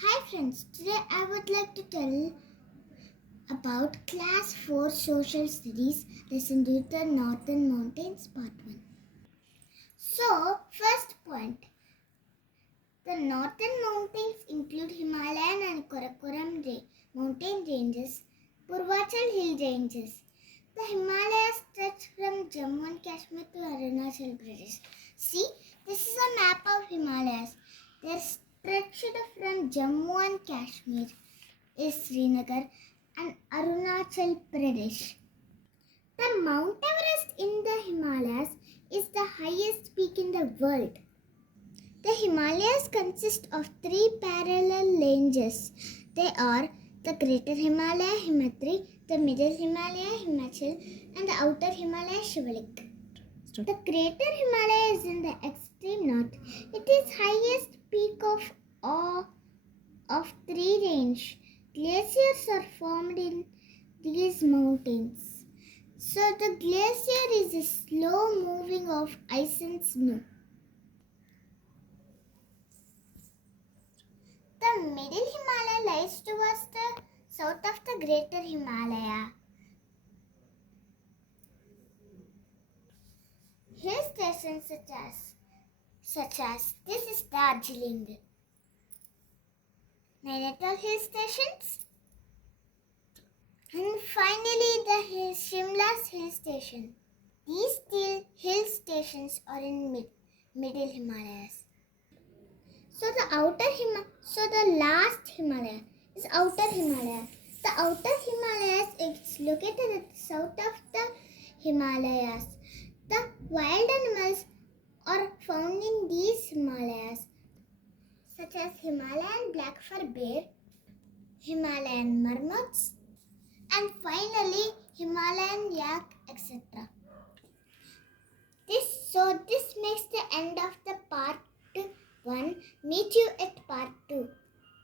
Hi friends, today I would like to tell about Class 4 Social Studies Lesson to the Northern Mountains Part 1. So, first point. The Northern Mountains include Himalayan and Karakoram mountain ranges, Purvachal hill ranges. The Himalayas stretch from Jammu and Kashmir to Arunachal Pradesh. See, this is a map of Himalayas. They are stretched from Jammu and Kashmir is Srinagar and Arunachal Pradesh. The Mount Everest in the Himalayas is the highest peak in the world. The Himalayas consist of three parallel ranges. They are the Greater Himalaya Himatri, the Middle Himalaya Himachal, and the Outer Himalaya Shivalik. The Greater Himalaya is in the extreme north. It is highest peak of three range. Glaciers are formed in these mountains. So the glacier is a slow moving of ice and snow. The Middle Himalaya lies towards the south of the Greater Himalaya. Hill stations such as this is Darjeeling, Nainital hill stations, and finally the Shimla's hill station. These hill stations are in Middle Himalayas. So the last Himalaya is Outer Himalaya. The Outer Himalayas is located at the south of the Himalayas. The wild animals are found in these Himalayas, such as Himalayan black fur bear, Himalayan marmots, and finally Himalayan yak, etc. This makes the end of the part 1. Meet you